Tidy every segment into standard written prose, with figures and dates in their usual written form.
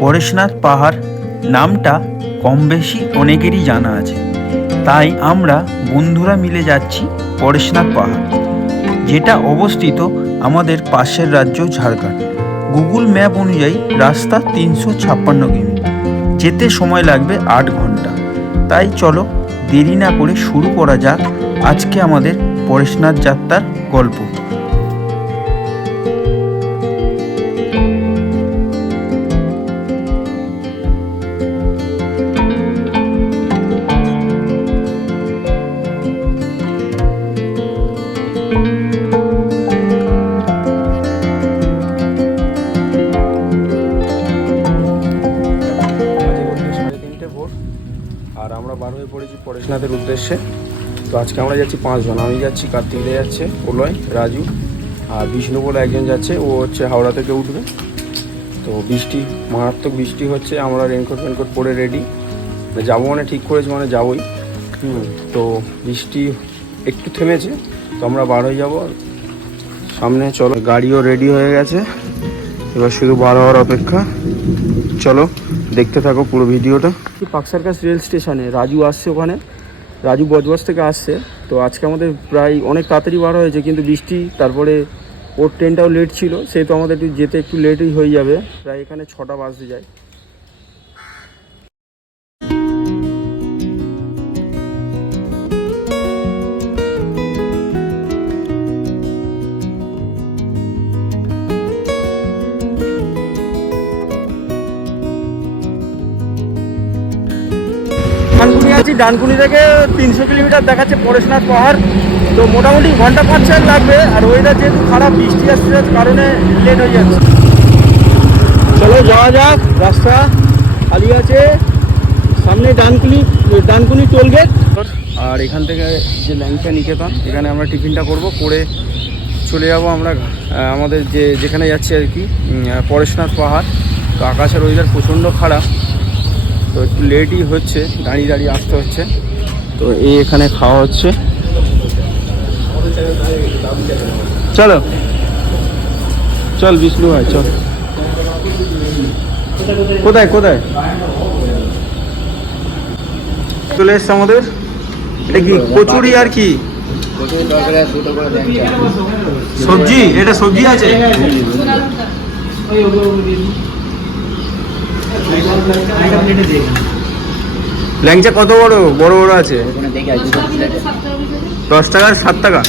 পরেশনাথ পাহাড় নামটা কম বেশি অনেকেরই জানা আছে, তাই আমরা বন্ধুরা মিলে যাচ্ছি পরেশনাথ পাহাড়, যেটা অবস্থিত আমাদের পাশের রাজ্য ঝাড়খণ্ড। গুগল ম্যাপ অনুযায়ী রাস্তা 356 কিমি, যেতে সময় লাগবে 8 ঘন্টা। তাই চলো দেরি না করে শুরু করা যাক আজকে আমাদের পরেশনাথ যাত্রার গল্প। আর আমরা বার হয়ে পড়েছি পরেশনাথের উদ্দেশ্যে। তো আজকে আমরা যাচ্ছি 5 জন। আমি যাচ্ছি, কার্তিক দে যাচ্ছে, প্রলয়, রাজু আর বিষ্ণু বলে একজন যাচ্ছে, ও হচ্ছে হাওড়া থেকে উঠবে। তো বৃষ্টি, মারাত্মক বৃষ্টি হচ্ছে, আমরা রেনকোট পরে রেডি যাবো, মানে ঠিক করেছি, মানে যাবোই। তো বৃষ্টি একটু থেমেছে, তো আমরা বার হয়ে যাবো সামনে। চলো, গাড়িও রেডি হয়ে গেছে, এবার শুধু বার হওয়ার অপেক্ষা। চলো দেখতে থাকো পুরো ভিডিওটা। পার্ক সার্কাস রেল স্টেশনে রাজু আসছে, ওখানে রাজু বজবজ থেকে আসছে। তো আজকে আমাদের প্রায় অনেক তাড়াতাড়ি বার হয়েছে, কিন্তু বৃষ্টি, তারপরে ওর ট্রেনটাও লেট ছিল, সেহেতু আমাদের একটু যেতে একটু লেটই হয়ে যাবে, প্রায় এখানে 6টা বাজতে যায়। ডানকুনি আছি, ডানকুনি থেকে 300 কিলোমিটার দেখাচ্ছে পরেশনাথ পাহাড়। তো মোটামুটি ঘন্টা 5-6 লাগবে, আর ওয়েদার যেহেতু খারাপ, বৃষ্টি আসছে কারণে লেট হয়ে যাচ্ছে। চলো যাওয়া যাক, রাস্তা খালি আছে, সামনে ডানকুনি টোলগেট। আর এখান থেকে যে ল্যাংচা নিকেতন, এখানে আমরা টিফিনটা করব, করে চলে যাব আমরা আমাদের যেখানে যাচ্ছি আর কি, পরেশনাথ পাহাড়। তো আকাশের ওয়েদার প্রচণ্ড খারাপ, তো একটু লেটই হচ্ছে, দাঁড়িয়ে আসতে হচ্ছে। তো এই এখানে খাওয়া হচ্ছে। চলো চল বিষ্ণু ভাই, চল। কোথায় চলে এসছে আমাদের। এটা কি কচুরি আর কি সবজি? এটা সবজি আছে। ল্যাংচা কত বড় বড় আছে? 10 টাকার 7 টাকা।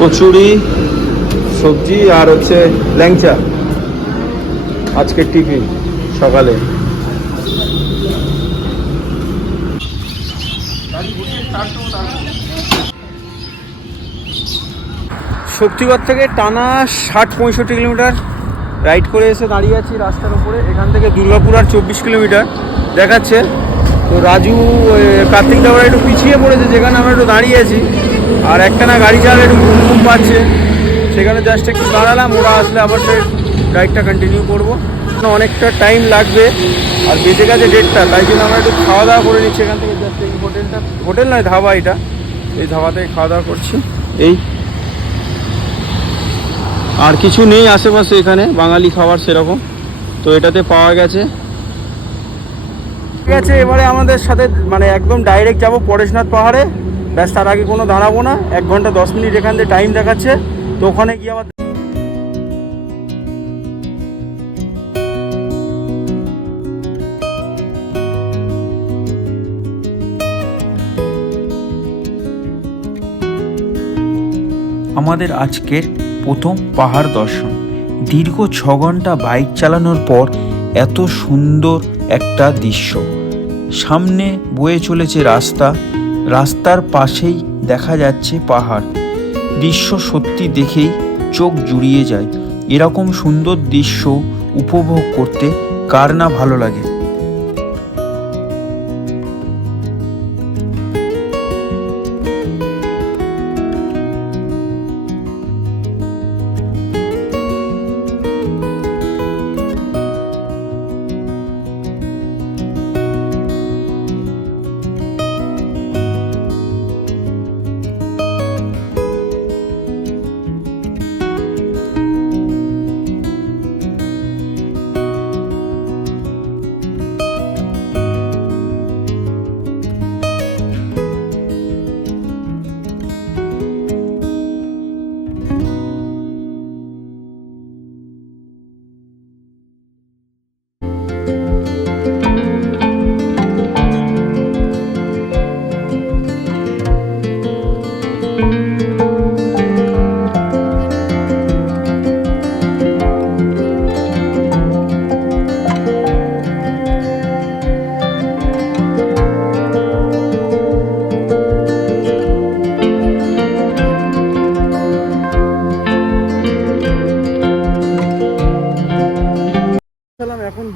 কচুরি, সবজি আর হচ্ছে ল্যাংচা আজকের টিফিন সকালে। শক্তিগড় থেকে টানা 60-65 কিলোমিটার রাইড করে এসে দাঁড়িয়ে আছি রাস্তার উপরে। এখান থেকে দুর্গাপুর আর 24 কিলোমিটার দেখাচ্ছে। তো রাজু, কার্তিক দাওয়ার একটু পিছিয়ে পড়েছে, যেখানে আমরা একটু দাঁড়িয়ে আছি, আর একটানা গাড়ি চালালে একটু ঘুম পাচ্ছে, সেখানে জাস্ট একটু দাঁড়ালাম। ওরা আসলে আবার সেই রাইডটা কন্টিনিউ করবো। অনেকটা টাইম লাগবে, আর বেঁচে গেছে 1:30, তাই জন্য আমরা একটু খাওয়া দাওয়া করে নিচ্ছি এখান থেকে। জাস্ট এই হোটেল নয়, ধাবা, এটা এই ধাবা থেকে খাওয়া দাওয়া করছি। এই আর কিছু নেই আশেপাশে এখানে বাঙালি খাবার সেরকম, তো এটাতে পাওয়া গেছে। ঠিক আছে, এবারে আমাদের সাথে মানে একদম ডাইরেক্ট যাব পরেশনাথ পাহাড়ে। ব্যাস, তার আগে কোনো দাঁড়াবো না। 1 ঘন্টা 10 মিনিট এখান থেকে টাইম দেখাচ্ছে, তো ওখানে গিয়ে আবার আমাদের আজকের প্রথম পাহাড় দর্শন। দীর্ঘ 6 ঘন্টা বাইক চালানোর পর এত সুন্দর একটা দৃশ্য। সামনে বয়ে চলেছে রাস্তার পাশেই দেখা যাচ্ছে পাহাড়। দৃশ্য সত্যি দেখেই চোখ জুড়িয়ে যায়। এরকম সুন্দর দৃশ্য উপভোগ করতে কার না ভালো লাগে।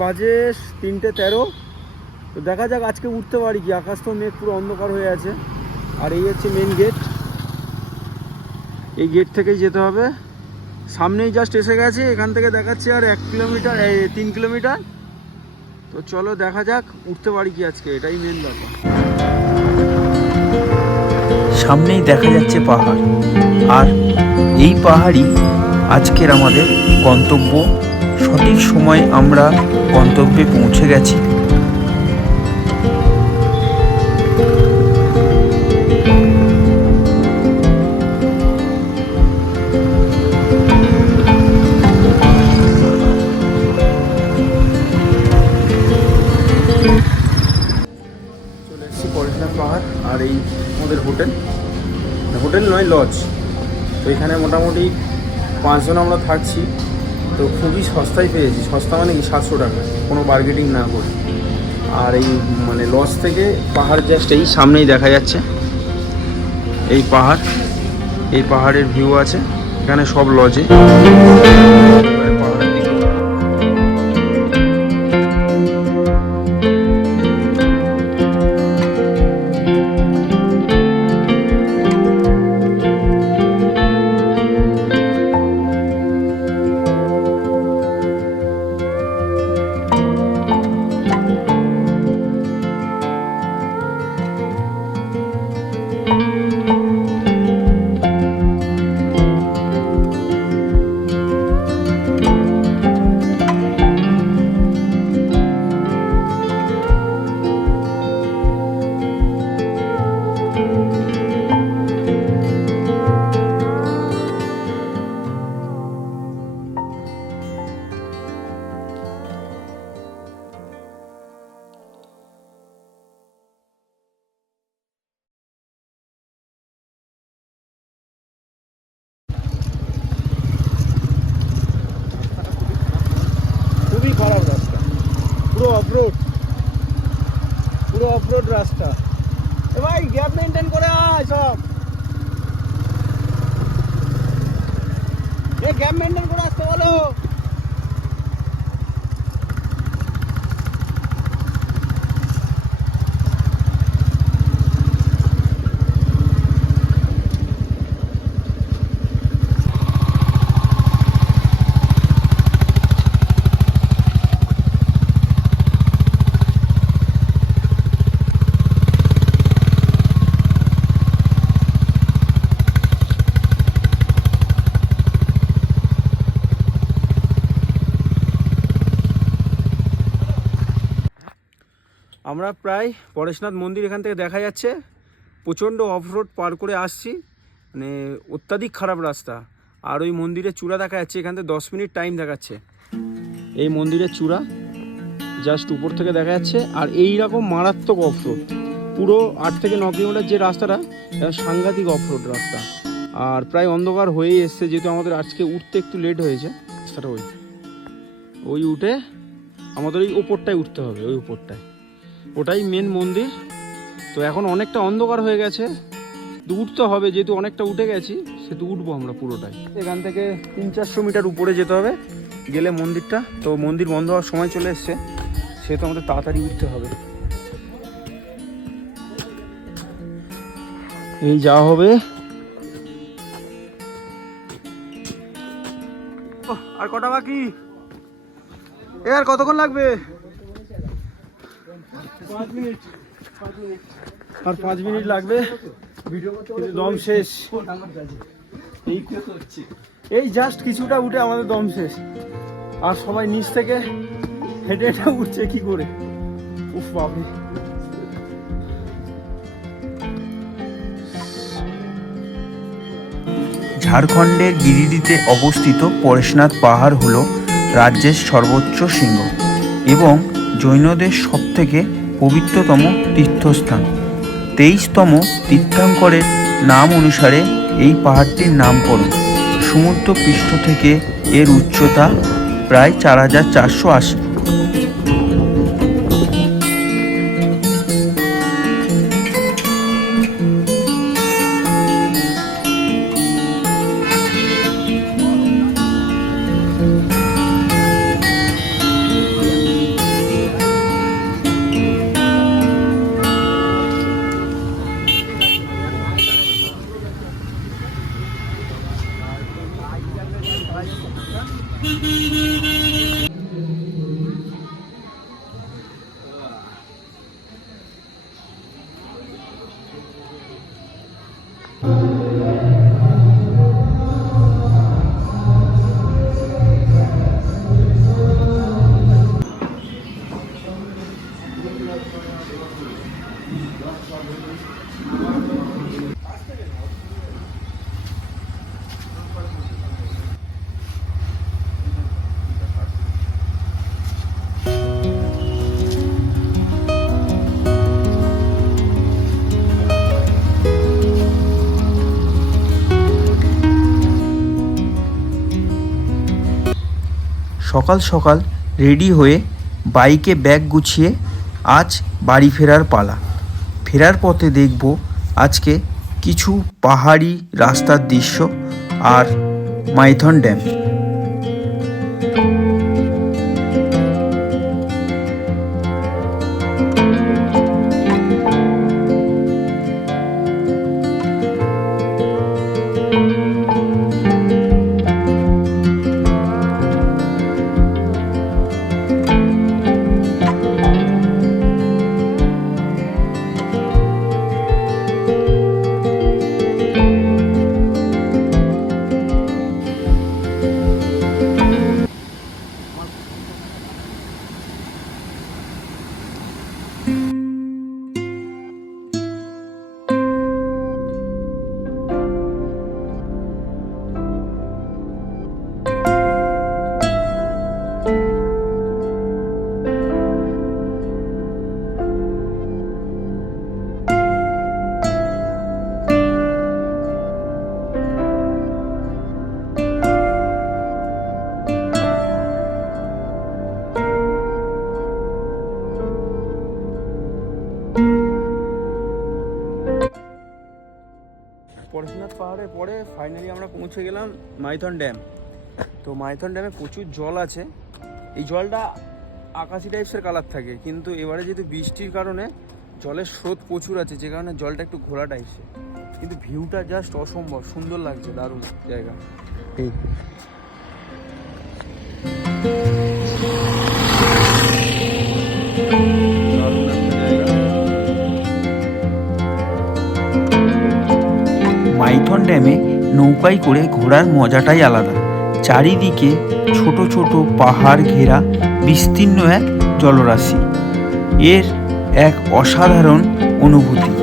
বাজে 3:13। তো দেখা যাক আজকে উঠতে পারি কি। আকাশ তো মেঘ পুরো অন্ধকার হয়ে আছে। আর এই হচ্ছে মেন গেট, এই গেট থেকেই যেতে হবে। সামনেই জাস্ট এসে গেছে, এখান থেকে দেখাচ্ছে আর 1 কিলোমিটার 3 কিলোমিটার। তো চলো দেখা যাক উঠতে পারি কি আজকে, এটাই মেন ব্যাপার। সামনেই দেখা যাচ্ছে পাহাড়, আর এই পাহাড়ই আজকের আমাদের গন্তব্য। সঠিক সময়ে আমরা গন্তব্যে পৌঁছে গেছি। চলে এসেছি পরেশনাথ পাহাড়, আর এই আমাদের হোটেল, হোটেল নয় লজ। তো এখানে মোটামুটি 5 জন আমরা থাকছি। তো খুবই সস্তায় পেয়েছি, সস্তা মানে কি 700 টাকা, কোনো বার্গেটিং না করে। আর এই মানে লজ থেকে পাহাড় জাস্ট এই সামনেই দেখা যাচ্ছে, এই পাহাড়, এই পাহাড়ের ভিউ আছে এখানে সব লজে। পাহাড়ের দিকে খুবই খারাপ রাস্তা, পুরো অফরোড, পুরো অফরোড রাস্তা। এ ভাই গ্যাপ মেনটেন করে আয় সব, এ গ্যাপ মেনটেন করে আসতে বলো। আমরা প্রায় পরেশনাথ মন্দির এখান থেকে দেখা যাচ্ছে, প্রচণ্ড অফরোড পার করে আসছি, মানে অত্যাধিক খারাপ রাস্তা। আর ওই মন্দিরের চূড়া দেখা যাচ্ছে, এখান থেকে 10 মিনিট টাইম দেখাচ্ছে। এই মন্দিরের চূড়া জাস্ট উপর থেকে দেখা যাচ্ছে। আর এই রকম মারাত্মক অফরোড, পুরো 8 থেকে 9 কিলোমিটার যে রাস্তাটা, সাংঘাতিক অফরোড রাস্তা। আর প্রায় অন্ধকার হয়েই এসছে, যেহেতু আমাদের আজকে উঠতে একটু লেট হয়েছে। রাস্তাটা ওই উঠে আমাদের ওই ওপরটায় উঠতে হবে, ওই উপরটায়, ওটাই মেন মন্দির। তো এখন অনেকটা অন্ধকার হয়ে গেছে, তো উঠতে হবে, যেহেতু অনেকটা উঠে গেছি সেহেতু উঠবো আমরা পুরোটাই। এখান থেকে 300-400 মিটার উপরে যেতে হবে গেলে মন্দিরটা। তো মন্দির বন্ধ হওয়ার সময় চলে এসছে, সেহেতু আমাদের তাড়াতাড়ি উঠতে হবে। এই যাওয়া হবে। আর কটা বাকি, আর কতক্ষণ লাগবে? 5 মিনিট, আর 5 মিনিট লাগবে, দম শেষ। এই জাস্ট কিছুটা উঠে আমাদের দম শেষ। আর সবাই নিচ থেকে হেঁটে হেঁটে উঠছে কি করে, উফ বাবা। ঝাড়খণ্ডের গিরিডিতে অবস্থিত পরেশনাথ পাহাড় হল রাজ্যের সর্বোচ্চ শৃঙ্গ এবং জৈনদের সবথেকে পবিত্রতম তীর্থস্থান। 23তম তীর্থঙ্করের নাম অনুসারে এই পাহাড়টির নামকরণ। সমুদ্র পৃষ্ঠ থেকে এর উচ্চতা প্রায় 4480। সকাল সকাল রেডি হয়ে বাইকে ব্যাগ গুছিয়ে আজ বাড়ি ফেরার পালা। ফেরার পথে দেখব আজকে কিছু পাহাড়ি রাস্তার দৃশ্য আর মাইথন ড্যাম। পরেশনাথ পাহাড়ের পরে ফাইনালি আমরা পৌঁছে গেলাম মাইথন ড্যাম। তো মাইথন ড্যামে প্রচুর জল আছে। এই জলটা আকাশি টাইপসের কালার থাকে, কিন্তু এবারে যেহেতু বৃষ্টির কারণে জলের স্রোত প্রচুর আছে, যে কারণে জলটা একটু ঘোলা টাইপসের। কিন্তু ভিউটা জাস্ট অসম্ভব সুন্দর লাগছে, দারুণ জায়গা। এই দারুণ একটা জায়গা। মাইথন ড্যামে নৌকায় করে ঘোরার মজাটাই আলাদা। চারিদিকে ছোট ছোট পাহাড় ঘেরা বিস্তীর্ণ এক জলরাশি, এর এক অসাধারণ অনুভূতি।